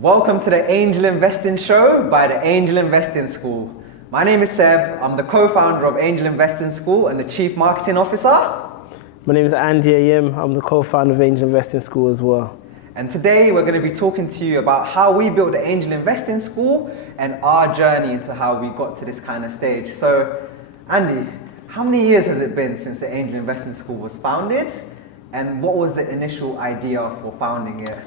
Welcome to the Angel Investing Show by the Angel Investing School. My name is Seb, I'm the co-founder of Angel Investing School and the Chief Marketing Officer. My name is Ayim, I'm the co-founder of Angel Investing School as well. And today we're going to be talking to you about how we built the Angel Investing School and our journey into how we got to this kind of stage. So, Andy, how many years has it been since the Angel Investing School was founded? And what was the initial idea for founding it?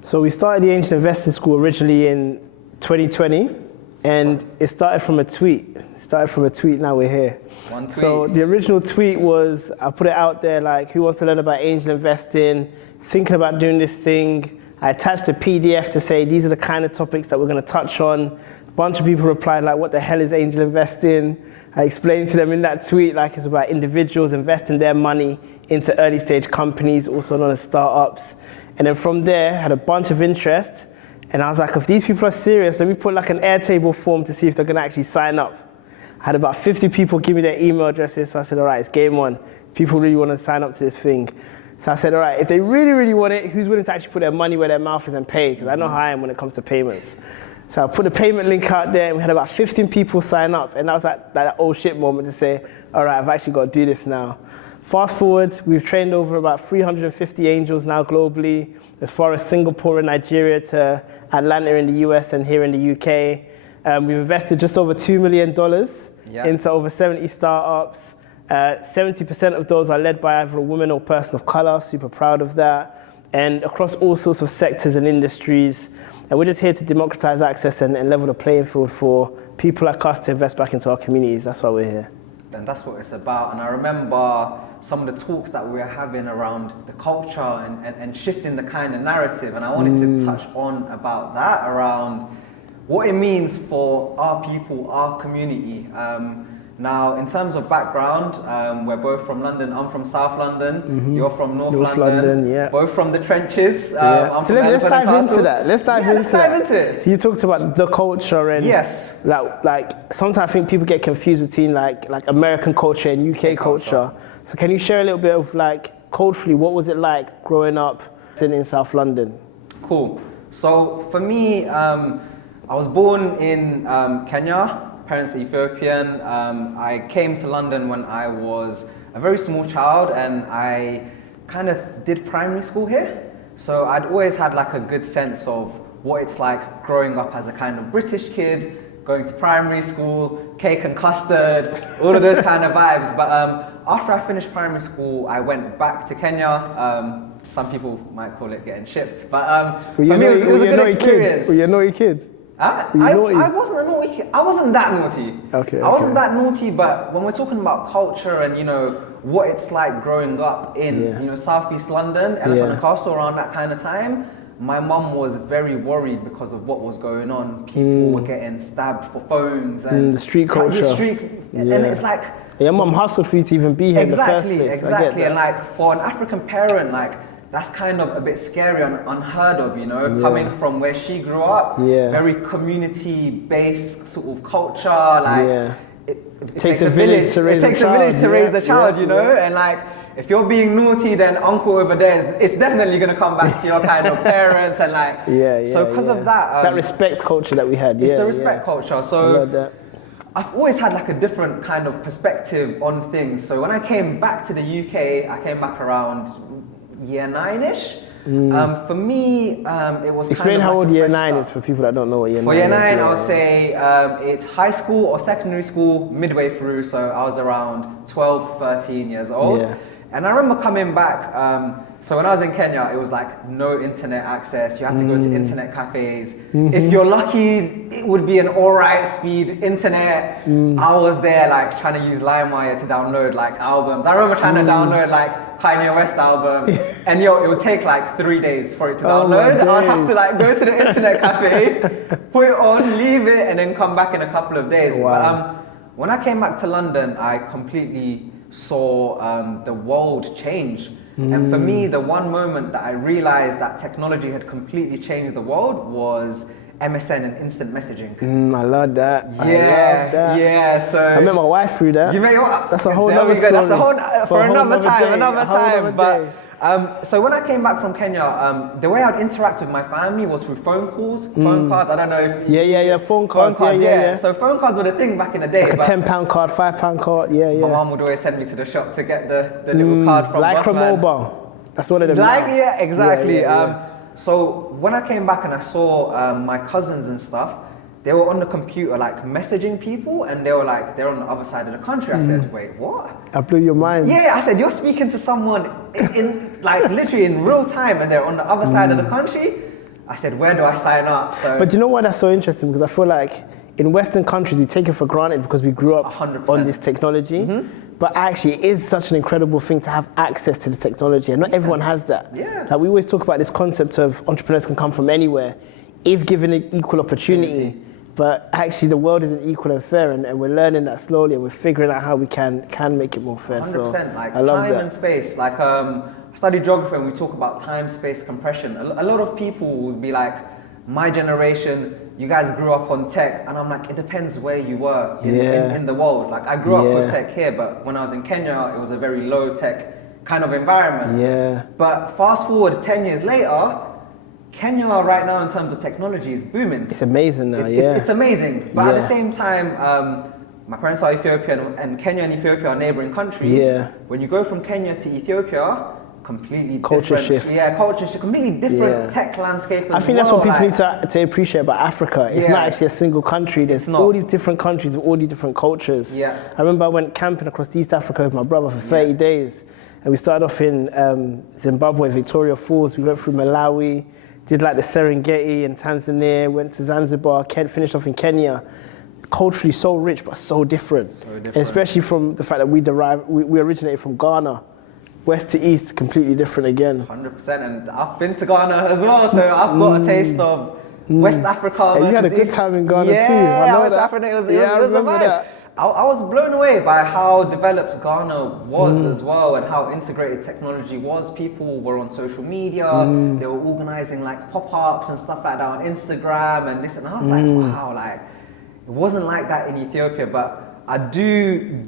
So we started the Angel Investing School originally in 2020, and it started from a tweet. Now we're here. One tweet. So the original tweet was, I put it out there like, who wants to learn about angel investing, thinking about doing this thing. I attached a PDF to say, these are the kind of topics that we're gonna touch on. A bunch of people replied like, what the hell is angel investing? I explained to them in that tweet like it's about individuals investing their money into early stage companies, also known as startups. And then from there, I had a bunch of interest. And I was like, if these people are serious, let me put like an Airtable form to see if they're gonna actually sign up. I had about 50 people give me their email addresses. So I said, all right, it's game on. People really wanna sign up to this thing. So I said, all right, if they really, really want it, who's willing to actually put their money where their mouth is and pay? Because I know how I am when it comes to payments. So I put a payment link out there and we had about 15 people sign up. And that was like that oh shit moment to say, all right, I've actually got to do this now. Fast forward, we've trained over about 350 angels now globally, as far as Singapore and Nigeria to Atlanta in the US and here in the UK. We've invested just over $2 million into over 70 startups. 70% of those are led by either a woman or person of color, super proud of that. And across all sorts of sectors and industries. And we're just here to democratize access and level the playing field for people like us to invest back into our communities. That's why we're here. And that's what it's about. And I remember some of the talks that we were having around the culture and shifting the kind of narrative. And I wanted to touch on about that, around what it means for our people, our community. Now, in terms of background, we're both from London. I'm from South London. You're from North London. Yeah. Both from the trenches. Yeah. So let's dive into that. Let's dive into it. So you talked about the culture and yes, like sometimes I think people get confused between like American culture and UK culture. So can you share a little bit of like culturally, what was it like growing up in South London? Cool. So for me, I was born in Kenya. Parents Ethiopian. I came to London when I was a very small child and I kind of did primary school here. So I'd always had like a good sense of what it's like growing up as a kind of British kid, going to primary school, cake and custard, all of those kind of vibes. But after I finished primary school, I went back to Kenya. Some people might call it getting shipped, but for me it was a good experience. Were you a naughty kid? I wasn't a naughty kid. I wasn't that naughty. Okay. I wasn't that naughty, but when we're talking about culture and what it's like growing up in Southeast London, Elephant and Castle around that kind of time, my mum was very worried because of what was going on. People were getting stabbed for phones and the street culture. And it's like your mum hustled for you to even be here in the first place. Exactly. And like for an African parent, like that's kind of a bit scary and unheard of, coming from where she grew up, very community-based sort of culture, like it takes a village to raise a child, and like if you're being naughty, then uncle over there, it's definitely gonna come back to your kind of parents and like, so because of that. That respect culture that we had. It's the respect culture, so I've always had like a different kind of perspective on things. So when I came back to the UK, I came back around year 9-ish. For me, it was explain kind of how like old year 9 is for people that don't know what year 9 is. For year 9, I would say it's high school or secondary school midway through. So I was around 12, 13 years old. And I remember coming back, so when I was in Kenya, it was like no internet access. You had to go to internet cafes. If you're lucky, it would be an alright speed internet. I was there like trying to use LimeWire to download like albums. I remember trying to download like Kanye West album, and it would take like 3 days for it to download. I'd have to like go to the internet cafe, put it on, leave it, and then come back in a couple of days. But when I came back to London, I completely saw the world change. And for me, the one moment that I realized that technology had completely changed the world was MSN and instant messaging. I love that. Yeah. So I met my wife through that. You met your wife? That's a whole other story. That's a whole for another time. But So when I came back from Kenya, the way I'd interact with my family was through phone calls, phone cards. I don't know if phone cards. Yeah. So phone cards were the thing back in the day. Like a £10 card, £5 card. Yeah. My mum would always send me to the shop to get the little card from Like Busman. Mobile. That's one of them. Yeah, exactly. Yeah. So when I came back and I saw my cousins and stuff, they were on the computer like messaging people, and they were like, they're on the other side of the country. I said, wait, what? I blew your mind. Yeah, I said, you're speaking to someone in like literally in real time, and they're on the other side of the country. I said, where do I sign up? So, but you know why that's so interesting? Because I feel like in Western countries, we take it for granted because we grew up 100%. on this technology. But actually, it is such an incredible thing to have access to the technology, and not everyone has that. Yeah. Like we always talk about this concept of entrepreneurs can come from anywhere if given an equal opportunity. But actually, the world isn't equal and fair, and we're learning that slowly, and we're figuring out how we can make it more fair. 100%. So like I love time that. and space. Like I study geography, and we talk about time-space compression. A lot of people will be like, my generation, you guys grew up on tech, and I'm like, it depends where you were in the world. Like I grew up with tech here, but when I was in Kenya, it was a very low-tech kind of environment. Yeah. But fast forward 10 years later, Kenya right now in terms of technology is booming. It's amazing now, It's amazing. But at the same time, my parents are Ethiopian, and Kenya and Ethiopia are neighboring countries. Yeah. When you go from Kenya to Ethiopia, completely Culture different. shift. Yeah, culture shift, completely different tech landscape as I think that's what people need to appreciate about Africa. It's not actually a single country. There's all these different countries with all these different cultures. Yeah. I remember I went camping across East Africa with my brother for 30 days. And we started off in Zimbabwe, Victoria Falls. We went through Malawi, did like the Serengeti and Tanzania, went to Zanzibar, finished off in Kenya. Culturally so rich, but so different. And especially from the fact that we originated from Ghana. West to east, completely different again. 100%, and I've been to Ghana as well, so I've got a taste of West Africa. And you had a good time in Ghana too. I know that. It was a vibe. I was blown away by how developed Ghana was as well, and how integrated technology was. People were on social media, they were organizing like pop-ups and stuff like that on Instagram and this, and I was like, wow, like it wasn't like that in Ethiopia, but I do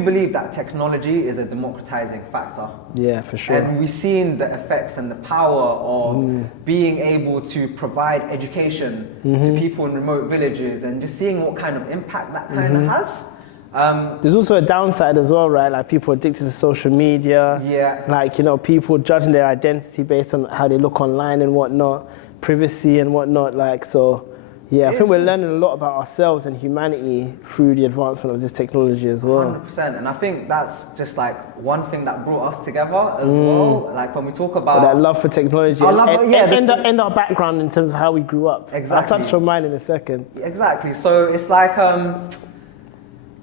believe that technology is a democratizing factor. Yeah, for sure. And we've seen the effects and the power of being able to provide education to people in remote villages, and just seeing what kind of impact that kind of has. There's also a downside as well, right? Like people addicted to social media. Yeah. Like, people judging their identity based on how they look online and whatnot, privacy and whatnot. Like, so yeah, I think we're learning a lot about ourselves and humanity through the advancement of this technology as well. 100%, and I think that's just like one thing that brought us together as well. Like when we talk about that love for technology, and our background in terms of how we grew up. Exactly. I'll touch on mine in a second. Exactly. So it's like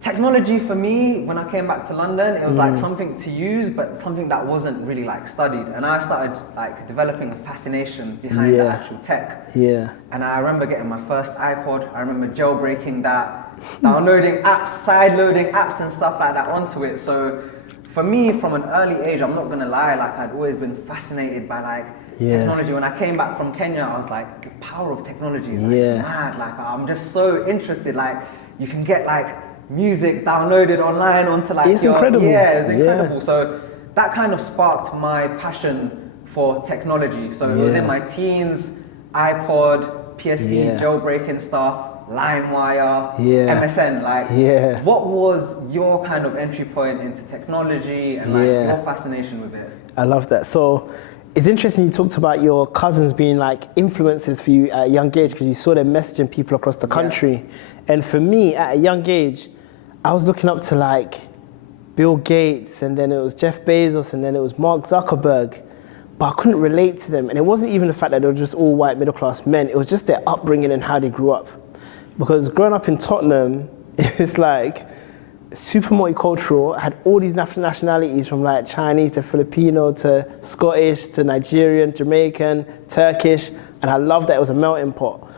technology for me, when I came back to London, it was like something to use, but something that wasn't really like studied. And I started like developing a fascination behind the actual tech. Yeah. And I remember getting my first iPod. I remember jailbreaking that, downloading apps, side-loading apps and stuff like that onto it. So for me, from an early age, I'm not gonna lie, like I'd always been fascinated by like technology. When I came back from Kenya, I was like, the power of technology is like mad. Like I'm just so interested. Like you can get like music downloaded online onto like incredible. Yeah, it's incredible. So that kind of sparked my passion for technology. So it was in my teens, iPod, PSP, jailbreaking stuff, LimeWire, MSN. Like, what was your kind of entry point into technology and like your fascination with it? I love that. So it's interesting you talked about your cousins being like influences for you at a young age, because you saw them messaging people across the country. And for me, at a young age, I was looking up to like Bill Gates, and then it was Jeff Bezos, and then it was Mark Zuckerberg, but I couldn't relate to them. And it wasn't even the fact that they were just all white middle class men, it was just their upbringing and how they grew up. Because growing up in Tottenham, it's like super multicultural. I had all these nationalities, from like Chinese to Filipino to Scottish to Nigerian, Jamaican, Turkish, and I loved that it was a melting pot.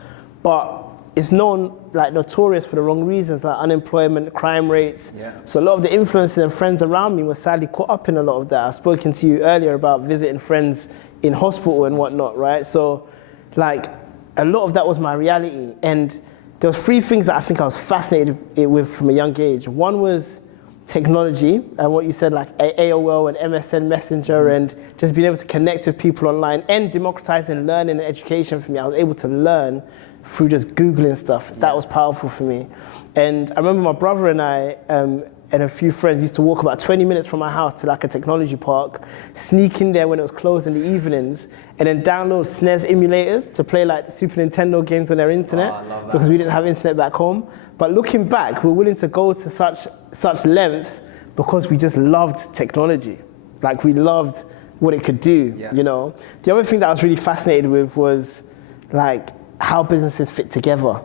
But it's notorious for the wrong reasons, like unemployment, crime rates. So a lot of the influences and friends around me were sadly caught up in a lot of that. I've spoken to you earlier about visiting friends in hospital and whatnot, right? So like a lot of that was my reality. And there was three things that I think I was fascinated with from a young age. One was technology and what you said, like AOL and MSN Messenger, and just being able to connect with people online and democratizing learning and education for me. I was able to learn through just Googling stuff. That was powerful for me. And I remember my brother and I and a few friends used to walk about 20 minutes from my house to like a technology park, sneak in there when it was closed in the evenings, and then download SNES emulators to play like Super Nintendo games on their internet, because we didn't have internet back home. But looking back, we're willing to go to such lengths because we just loved technology. Like, we loved what it could do, you know? The other thing that I was really fascinated with was like how businesses fit together.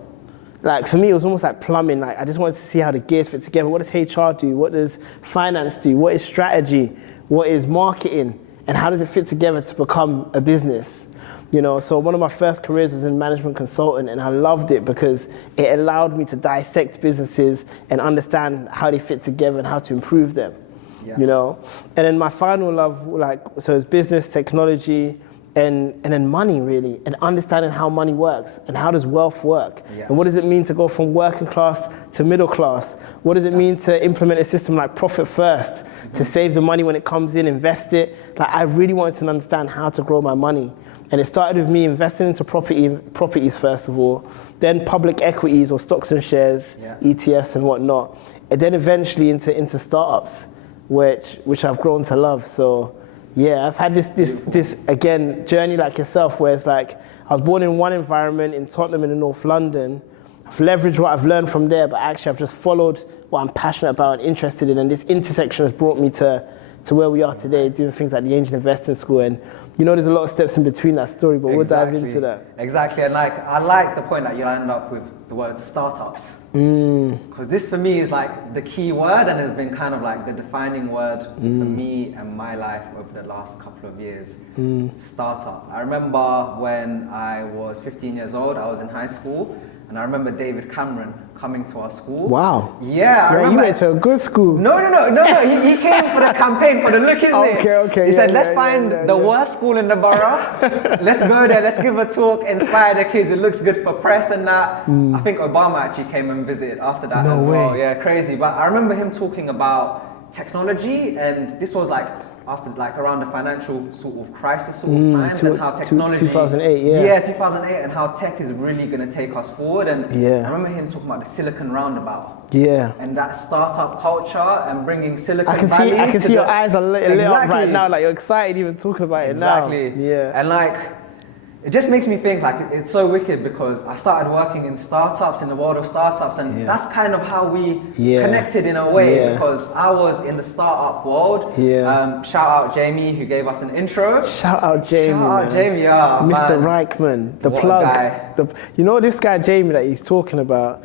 Like, for me, it was almost like plumbing. Like, I just wanted to see how the gears fit together. What does HR do? What does finance do? What is strategy? What is marketing? And how does it fit together to become a business? You know, so one of my first careers was in management consultant, and I loved it because it allowed me to dissect businesses and understand how they fit together and how to improve them, you know? And then my final love, like, so it's business, technology, and then money, really, and understanding how money works and how does wealth work, and what does it mean to go from working class to middle class? What does it mean to implement a system like profit first, to save the money when it comes in, invest it? Like, I really wanted to understand how to grow my money. And it started with me investing into properties first of all, then public equities or stocks and shares, ETFs and whatnot, and then eventually into startups, which I've grown to love. So yeah, I've had this again journey like yourself, where it's like I was born in one environment in Tottenham in North London. I've leveraged what I've learned from there, but actually I've just followed what I'm passionate about and interested in, and this intersection has brought me to where we are today, doing things like the Angel Investing School. And you know, there's a lot of steps in between that story, but we'll dive into that. Exactly, and like, I like the point that you landed up with the word startups. Because this for me is like the key word, and has been kind of like the defining word for me and my life over the last couple of years. Startup. I remember when I was 15 years old, I was in high school, and I remember David Cameron coming to our school. Wow. Yeah, I remember. You went to a good school. No. He came for the campaign, for the look, isn't it? Okay. He said, let's find the worst school in the borough. Let's go there, let's give a talk, inspire the kids. It looks good for press and that. I think Obama actually came and visited after that as well. Yeah, crazy. But I remember him talking about technology, and this was like after, like, around the financial sort of crisis sort of times, and how technology 2008 2008, and how tech is really going to take us forward. And I remember him talking about the Silicon Roundabout, and that startup culture, and bringing Silicon Valley. I can see your eyes are lit up right now, like you're excited even talking about it now. And like, it just makes me think, like, it's so wicked, because I started working in startups, in the world of startups, and that's kind of how we connected in a way, because I was in the startup world. Shout out Jamie, who gave us an intro. Shout out Jamie, Mr. Reichman, the plug. You know this guy Jamie that he's talking about,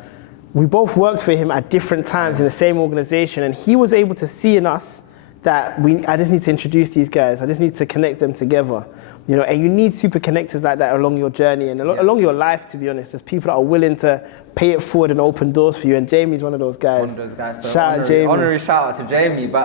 we both worked for him at different times in the same organization, and he was able to see in us that I just need to introduce these guys, I just need to connect them together. You know, and you need super connectors like that along your journey and along your life, to be honest. There's people that are willing to pay it forward and open doors for you, and Jamie's one of those guys. So shout out Jamie. Honorary shout out to Jamie. But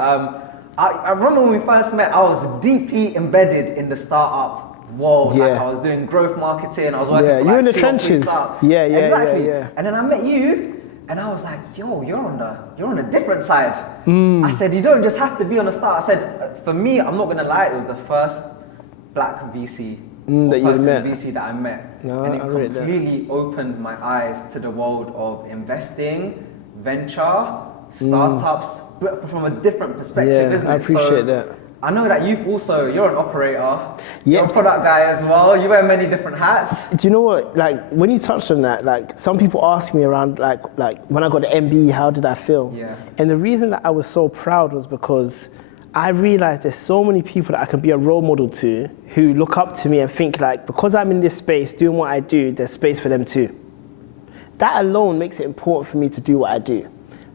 I remember when we first met, I was deeply embedded in the startup world. Like, I was doing growth marketing, I was working for, like, you're in the trenches. Exactly. And then I met you, and I was like, yo, you're on a different side. I said, you don't just have to be on the start. I said, for me, I'm not gonna lie, it was the first Black VC that you met. VC that I met, and it completely opened my eyes to the world of investing, venture, startups, but from a different perspective, isn't it? I appreciate that. I know that you're an operator, you're a product guy as well. You wear many different hats. Do you know what? Like, when you touched on that, like, some people ask me around, like when I got the MBE, how did I feel? And the reason that I was so proud was because I realized there's so many people that I can be a role model to, who look up to me and think, like, because I'm in this space doing what I do, there's space for them too. That alone makes it important for me to do what I do,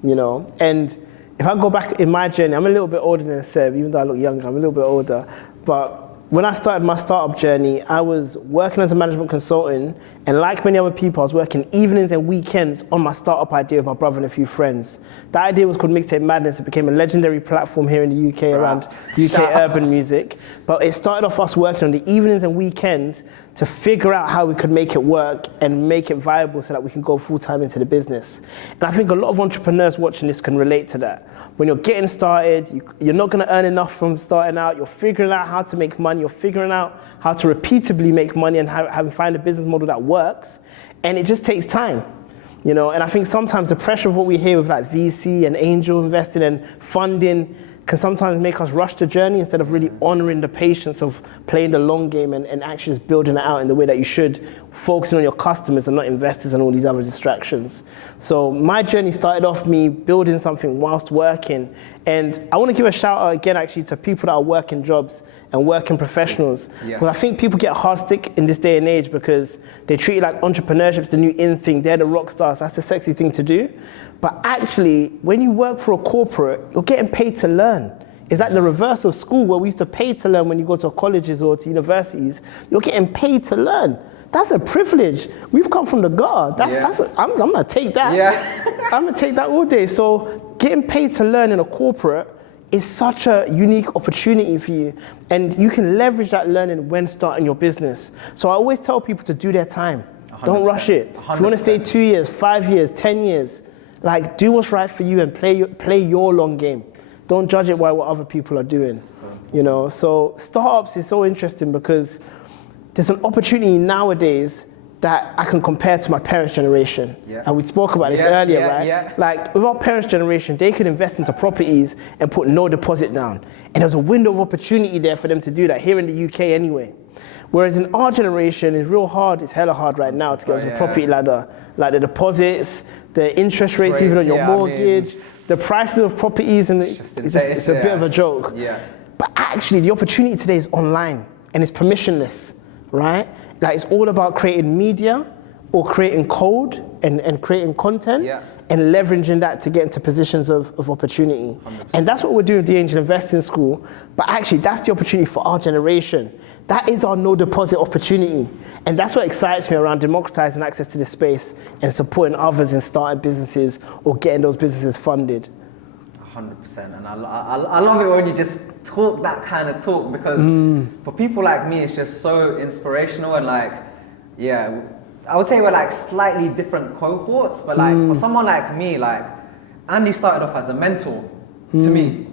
you know? And if I go back in my journey, I'm a little bit older than Seb, even though I look younger, I'm a little bit older, but when I started my startup journey, I was working as a management consultant, and like many other people, I was working evenings and weekends on my startup idea with my brother and a few friends. That idea was called Mixtape Madness. It became a legendary platform here in the UK around UK urban music. But it started off us working on the evenings and weekends to figure out how we could make it work and make it viable so that we can go full-time into the business. And I think a lot of entrepreneurs watching this can relate to that. When you're getting started, you're not going to earn enough from starting out. You're figuring out how to make money. You're figuring out how to repeatably make money and how to find a business model that works. And it just takes time, you know. And I think sometimes the pressure of what we hear with like VC and angel investing and funding can sometimes make us rush the journey instead of really honoring the patience of playing the long game and actually just building it out in the way that you should, focusing on your customers and not investors and all these other distractions. So my journey started off me building something whilst working. And I want to give a shout out again actually to people that are working jobs and working professionals. Yes. Because I think people get a hard stick in this day and age because they treat it like entrepreneurship's the new in thing. They're the rock stars. That's the sexy thing to do. But actually, when you work for a corporate, you're getting paid to learn. It's like the reverse of school where we used to pay to learn when you go to colleges or to universities. You're getting paid to learn. That's a privilege. We've come from the gutter. I'm gonna take that. Yeah. I'm gonna take that all day. So getting paid to learn in a corporate is such a unique opportunity for you. And you can leverage that learning when starting your business. So I always tell people to do their time. 100%. Don't rush it. 100%. If you wanna stay 2 years, 5 years, 10 years, like do what's right for you and play your long game. Don't judge it by what other people are doing. You know, so startups is so interesting because there's an opportunity nowadays that I can compare to my parents' generation. Yeah. And we spoke about this earlier, right? Yeah. Like with our parents' generation, they could invest into properties and put no deposit down. And there's a window of opportunity there for them to do that here in the UK anyway. Whereas in our generation, it's real hard, it's hella hard right now to get onto the property ladder. Like the deposits, the interest rates even on your mortgage, the prices of properties, and it's a bit of a joke. Yeah. But actually, the opportunity today is online and it's permissionless, right? Like it's all about creating media or creating code and creating content and leveraging that to get into positions of opportunity. 100%. And that's what we're doing with the Angel Investing School. But actually, that's the opportunity for our generation. That is our no deposit opportunity. And that's what excites me around democratizing access to this space and supporting others in starting businesses or getting those businesses funded. 100%. And I love it when you just talk that kind of talk because for people like me, it's just so inspirational and like, yeah, I would say we're like slightly different cohorts, but like for someone like me, like Andy started off as a mentor to me.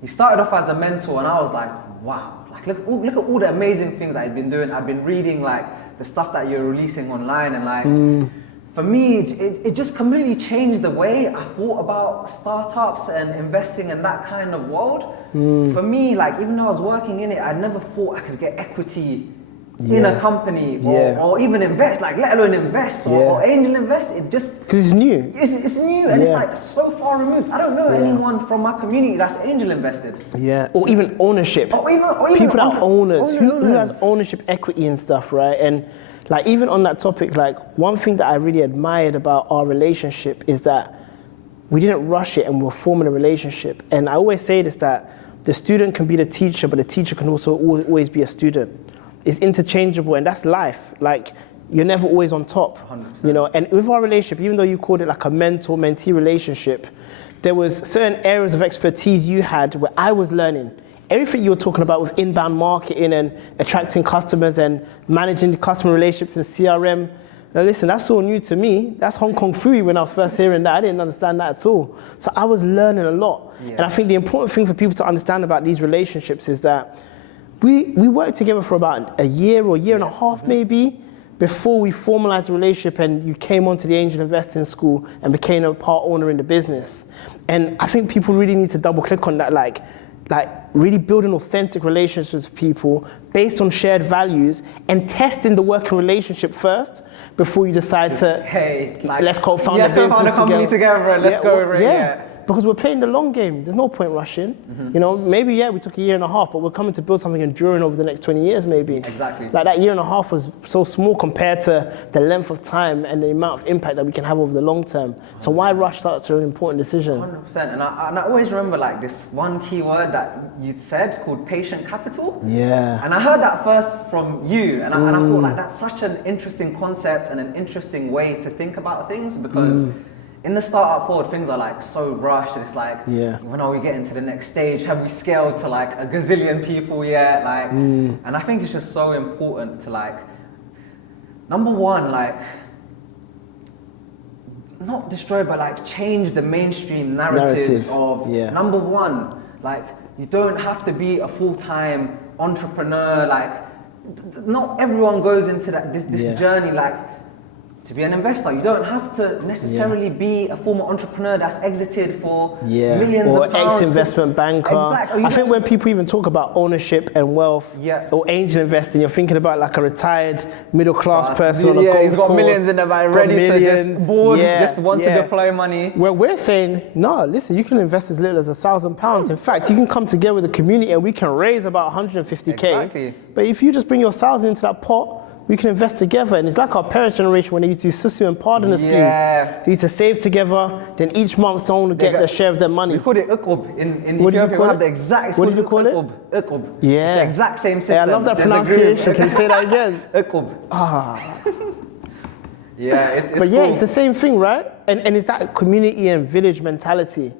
He started off as a mentor and I was like, wow. Look at all the amazing things I've been doing. I've been reading like the stuff that you're releasing online and like, for me, it just completely changed the way I thought about startups and investing in that kind of world. For me, like even though I was working in it, I never thought I could get equity in a company or even invest, like let alone invest or angel invest. It just because it's new. It's new and it's like so far removed. I don't know anyone from my community that's angel invested. Yeah, or even ownership. Or even people that are owners. Who has ownership equity and stuff, right? And like even on that topic, like one thing that I really admired about our relationship is that we didn't rush it and we're forming a relationship. And I always say this, that the student can be the teacher, but the teacher can also always be a student. It's interchangeable and that's life. Like you're never always on top, 100%. You know. And with our relationship, even though you called it like a mentor-mentee relationship, there was certain areas of expertise you had where I was learning. Everything you were talking about with inbound marketing and attracting customers and managing the customer relationships in CRM. Now listen, that's all new to me. That's Hong Kong Fooey when I was first hearing that. I didn't understand that at all. So I was learning a lot. And I think the important thing for people to understand about these relationships is that we worked together for about a year or year and a half maybe before we formalized the relationship and you came onto the Angel Investing School and became a part owner in the business. And I think people really need to double click on that, like really building authentic relationships with people based on shared values and testing the working relationship first before you decide let's co-found a company together. Let's go over it. Because we're playing the long game. There's no point rushing. You know, maybe, yeah, we took a year and a half, but we're coming to build something enduring over the next 20 years, maybe. Exactly. Like that year and a half was so small compared to the length of time and the amount of impact that we can have over the long term. So why rush such an important decision? 100%. And I always remember like this one key word that you'd said called patient capital. Yeah. And I heard that first from you, and I thought like that's such an interesting concept and an interesting way to think about things, because in the startup world, things are like so rushed, and it's like, when are we getting to the next stage? Have we scaled to like a gazillion people yet? Like, and I think it's just so important to like, number one, like, not destroy, but like change the mainstream narratives of number one, like you don't have to be a full-time entrepreneur. Like, not everyone goes into this journey like to be an investor. You don't have to necessarily be a former entrepreneur that's exited for millions of pounds. Or ex-investment banker. Exactly. I think when people even talk about ownership and wealth or angel investing, you're thinking about like a retired middle-class person on a golf he's got course, millions in the bank, ready to just board, just want to deploy money. Well, we're saying, no, listen, you can invest as little as £1,000. In fact, you can come together with the community and we can raise about 150K. Exactly. But if you just bring your 1,000 into that pot, we can invest together. And it's like our parents' generation when they used to use susu and partner schemes. They used to save together, then each month someone would get their share of their money. We call it ukub. In Ethiopia, we have the exact, what do you call it? Ukub. Yeah. It's the exact same system. Yeah, I love that pronunciation. Can you say that again? Ukub. It's but yeah, it's the same thing, right? And it's that community and village mentality.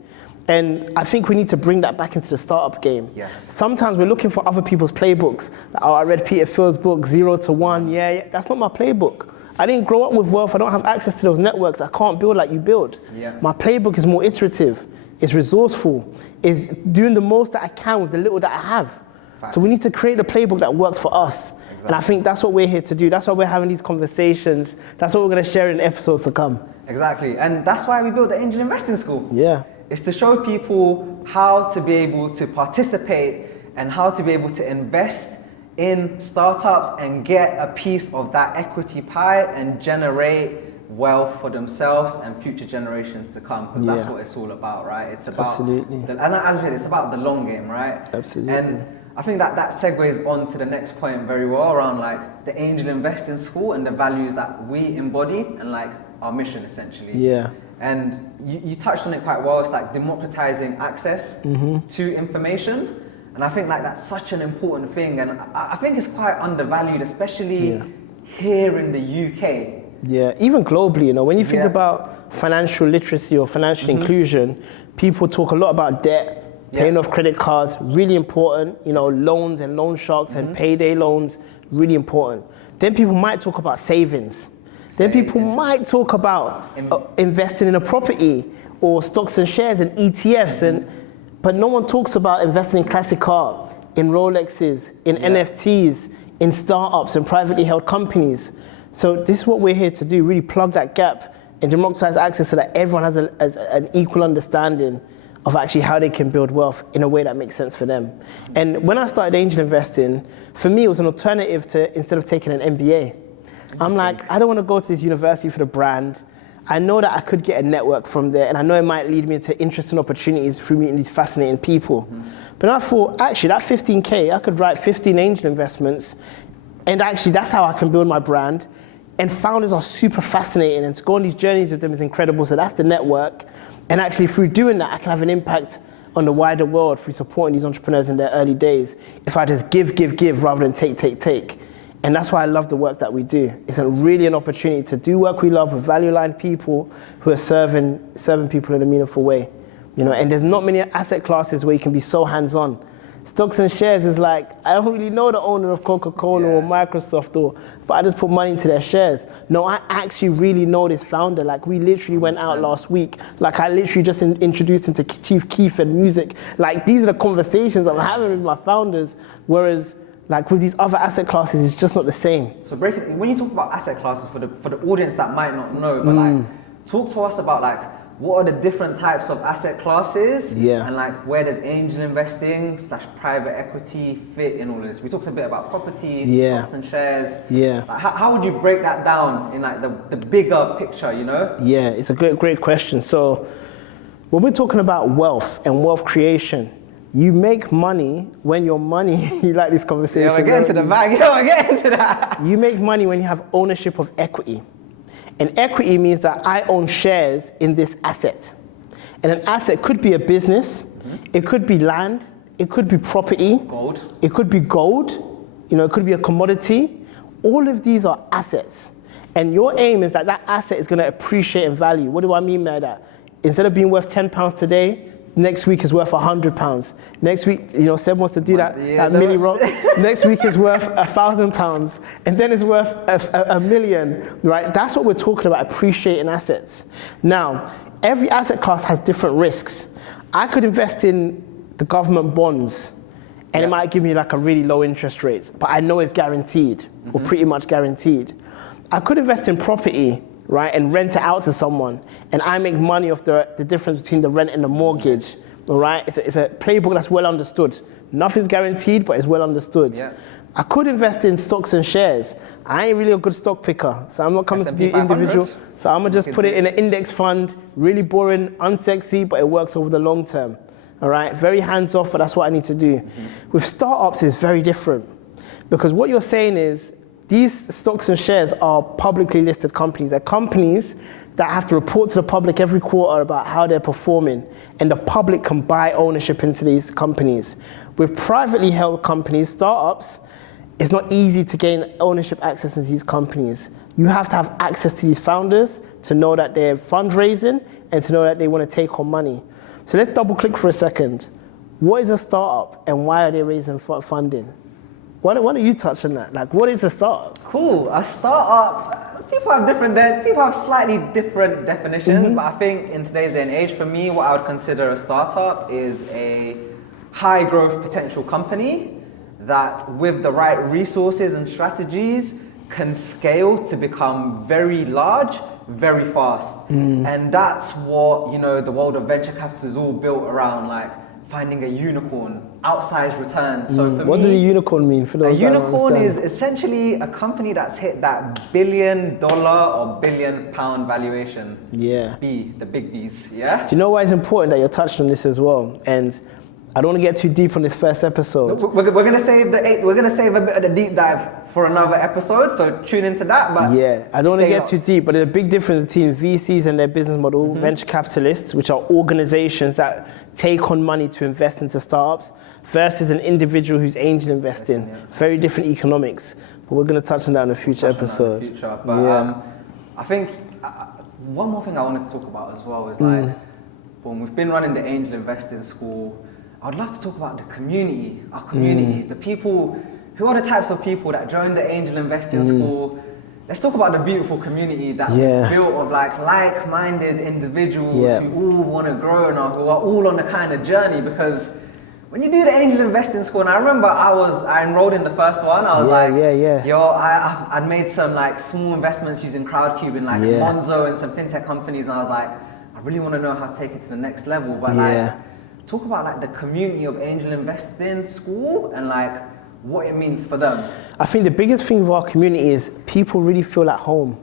And I think we need to bring that back into the startup game. Yes. Sometimes we're looking for other people's playbooks. Like, oh, I read Peter Thiel's book, 0 to 1. Yeah, that's not my playbook. I didn't grow up with wealth. I don't have access to those networks. I can't build like you build. My playbook is more iterative. It's resourceful. It's doing the most that I can with the little that I have. So we need to create a playbook that works for us. And I think that's what we're here to do. That's why we're having these conversations. That's what we're going to share in episodes to come. Exactly. And that's why we built the Angel Investing School. Yeah. It's to show people how to be able to participate and how to be able to invest in startups and get a piece of that equity pie and generate wealth for themselves and future generations to come. Because that's what it's all about, right? It's about and as I said, it's about the long game, right? Absolutely. And I think that segues on to the next point very well around like the Angel Investing School and the values that we embody and like our mission essentially. Yeah. And you touched on it quite well. It's like democratizing access to information. And I think like that's such an important thing. And I think it's quite undervalued, especially here in the UK. Yeah, even globally, you know, when you think about financial literacy or financial inclusion, people talk a lot about debt, paying off credit cards, really important, you know, loans and loan sharks and payday loans, really important. Then people might talk about savings. Then people might talk about investing in a property or stocks and shares and ETFs, but no one talks about investing in classic art, in Rolexes, in NFTs, in startups and privately held companies. So this is what we're here to do, really plug that gap and democratize access so that everyone has an equal understanding of actually how they can build wealth in a way that makes sense for them. And when I started angel investing, for me it was an alternative to instead of taking an MBA. I'm like, I don't want to go to this university for the brand. I know that I could get a network from there, and I know it might lead me into interesting opportunities through meeting these fascinating people. But I thought, actually, that 15K, I could write 15 angel investments, and actually that's how I can build my brand. And founders are super fascinating, and to go on these journeys with them is incredible, so that's the network. And actually through doing that, I can have an impact on the wider world through supporting these entrepreneurs in their early days. If I just give rather than take. And that's why I love the work that we do. It's really an opportunity to do work we love with value-aligned people who are serving people in a meaningful way. You know, and there's not many asset classes where you can be so hands-on. Stocks and shares is like, I don't really know the owner of Coca-Cola or Microsoft, but I just put money into their shares. No, I actually really know this founder. Like, we literally went out last week. Like, I literally just introduced him to Chief Keef and music. Like, these are the conversations I'm having with my founders, whereas like with these other asset classes, it's just not the same. So when you talk about asset classes for the audience that might not know, but like talk to us about like what are the different types of asset classes and like where does angel investing / private equity fit in all this? We talked a bit about property, stocks and shares. Like how would you break that down in like the bigger picture, you know? Yeah, it's a great question. So when we're talking about wealth and wealth creation, you make money when your money, you like this conversation. Yeah, we're getting to the bag. Yeah, we're getting to that. You make money when you have ownership of equity. And equity means that I own shares in this asset. And an asset could be a business, it could be land, it could be property. Gold. It could be gold, it could be a commodity. All of these are assets. And your aim is that that asset is gonna appreciate in value. What do I mean by that? Instead of being worth £10 today, next week is worth £100. Next week, Seb wants to do that mini rock. Next week is worth £1,000, and then it's worth a million, right? That's what we're talking about, appreciating assets. Now, every asset class has different risks. I could invest in the government bonds, and it might give me like a really low interest rate, but I know it's guaranteed, or pretty much guaranteed. I could invest in property, right, and rent it out to someone, and I make money off the difference between the rent and the mortgage, all right? It's a playbook that's well understood. Nothing's guaranteed, but it's well understood. Yeah. I could invest in stocks and shares. I ain't really a good stock picker, so I'm not coming S&P to do individual. So I'm gonna just put it in an index fund, really boring, unsexy, but it works over the long term, all right? Very hands-off, but that's what I need to do. With startups, it's very different, because what you're saying is, these stocks and shares are publicly listed companies. They're companies that have to report to the public every quarter about how they're performing, and the public can buy ownership into these companies. With privately held companies, startups, it's not easy to gain ownership access into these companies. You have to have access to these founders to know that they're fundraising and to know that they want to take on money. So let's double click for a second. What is a startup and why are they raising funding? Why don't you touch on that? Like, what is a startup? Cool. A startup, people have slightly different definitions, but I think in today's day and age, for me, what I would consider a startup is a high growth potential company that with the right resources and strategies can scale to become very large, very fast. And that's what, the world of venture capital is all built around, like finding a unicorn, outsized returns. So for what does a unicorn mean for those? A unicorn is essentially a company that's hit that $1 billion or £1 billion valuation. Yeah. B, the big B's, yeah? Do you know why it's important that you're touching on this as well? And I don't want to get too deep on this first episode. No, we're gonna save a bit of the deep dive for another episode, so tune into that. But yeah, I don't want to get too deep, but there's a big difference between VCs and their business model, venture capitalists, which are organizations that take on money to invest into startups, versus an individual who's angel investing. Very different economics. But we're going to touch on that in a future episode. I think one more thing I wanted to talk about as well is like, when we've been running the angel investing school, I'd love to talk about the community, our community, the people, who are the types of people that join the angel investing school. Let's talk about the beautiful community that we've built of like-minded individuals who all want to grow and who are all on the kind of journey. Because when you do the angel investing school, and I remember I enrolled in the first one, I was I'd made some like small investments using Crowdcube in like Monzo and some fintech companies, and I was like, I really want to know how to take it to the next level. But talk about like the community of angel investing school and like what it means for them. I think the biggest thing with our community is people really feel at home.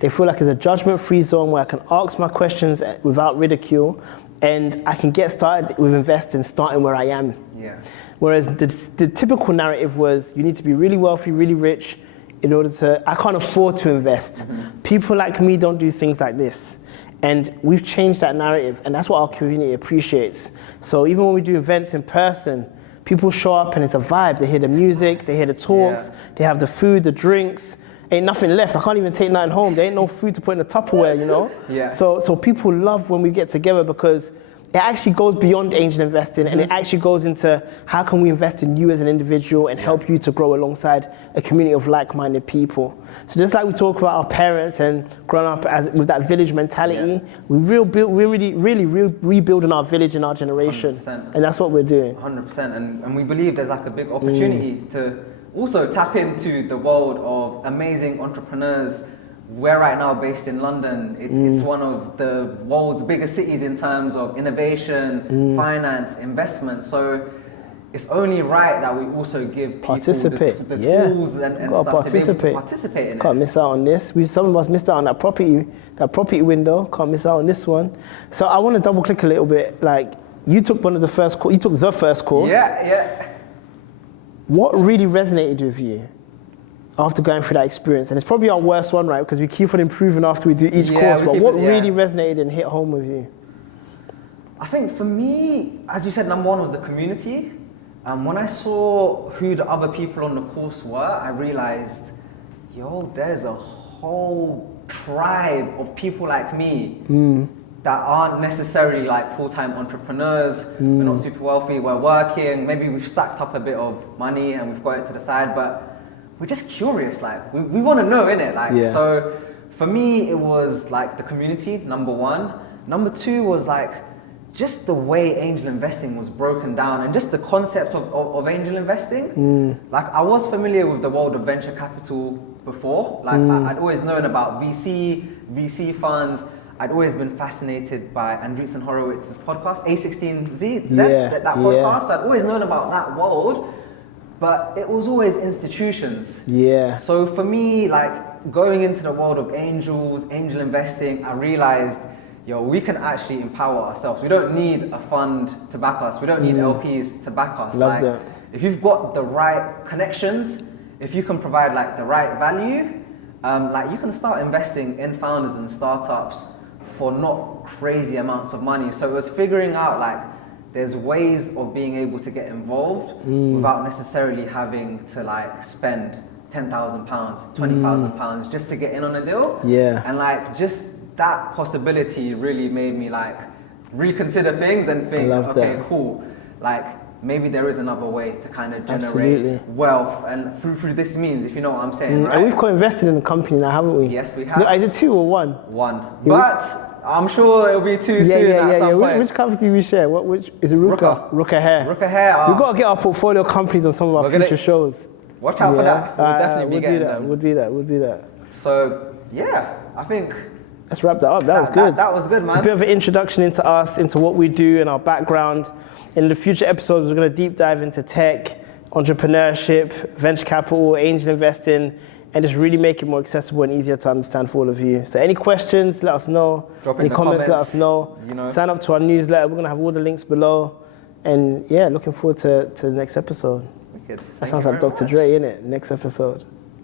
They feel like it's a judgment-free zone where I can ask my questions without ridicule, and I can get started with investing starting where I am. Yeah. Whereas the typical narrative was you need to be really wealthy, really rich in order to, I can't afford to invest. People like me don't do things like this. And we've changed that narrative, and that's what our community appreciates. So even when we do events in person, people show up and it's a vibe. They hear the music, they hear the talks, they have the food, the drinks. Ain't nothing left. I can't even take nothing home. There ain't no food to put in the Tupperware, So people love when we get together because it actually goes beyond angel investing, and it actually goes into how can we invest in you as an individual and help you to grow alongside a community of like-minded people. So just like we talk about our parents and growing up with that village mentality, we're really rebuilding our village and our generation. 100%. And that's what we're doing. 100%. And we believe there's like a big opportunity to also tap into the world of amazing entrepreneurs. We're right now based in London. It's one of the world's biggest cities in terms of innovation, finance, investment. So it's only right that we also give people Participate. the Yeah. tools and Gotta stuff to be able to participate. participate in Can't it. miss out on this. Some of us missed out on that property window. Can't miss out on this one. So I want to double click a little bit. Like, you took the first course. Yeah. What really resonated with you after going through that experience? And it's probably our worst one, right? Because we keep on improving after we do each course. But what really resonated and hit home with you? I think for me, as you said, number one was the community. When I saw who the other people on the course were, I realized, there's a whole tribe of people like me that aren't necessarily like full-time entrepreneurs. We're not super wealthy, we're working, maybe we've stacked up a bit of money and we've got it to the side, but we're just curious, like we want to know, innit? So for me, it was like the community, number one. Number two was like just the way angel investing was broken down and just the concept of angel investing. Like, I was familiar with the world of venture capital before. Like, I'd always known about VC funds. I'd always been fascinated by Andreessen Horowitz's podcast, A16Z, that podcast. So I'd always known about that world, but it was always institutions. Yeah. So for me, like, going into the world of angel investing, I realized, we can actually empower ourselves. We don't need a fund to back us. We don't need LPs to back us. Love that. If you've got the right connections, if you can provide like the right value, like you can start investing in founders and startups for not crazy amounts of money. So it was figuring out like there's ways of being able to get involved without necessarily having to like spend £10,000, £20,000 just to get in on a deal. Yeah. And like just that possibility really made me like reconsider things and think, okay, cool. Like maybe there is another way to kind of generate wealth and through this means, if you know what I'm saying. Right? And we've co-invested in the company now, haven't we? Yes, we have. Is it 2 or 1? 1. But I'm sure it'll be 2 soon at some point. Which company do we share? Which is it? Ruka Hair. Ruka Hair. We've got to get our portfolio companies on some of our future shows. Watch out for that. We'll definitely be getting them. We'll do that. So yeah, I think. Let's wrap that up. That was good. That was good, man. It's a bit of an introduction into us, into what we do and our background. In the future episodes, we're going to deep dive into tech, entrepreneurship, venture capital, angel investing, and just really make it more accessible and easier to understand for all of you. So any questions, let us know. Any comments, let us know. Sign up to our newsletter. We're going to have all the links below. And yeah, looking forward to the next episode. Wicked. That sounds like Dr. Dre, innit? Next episode.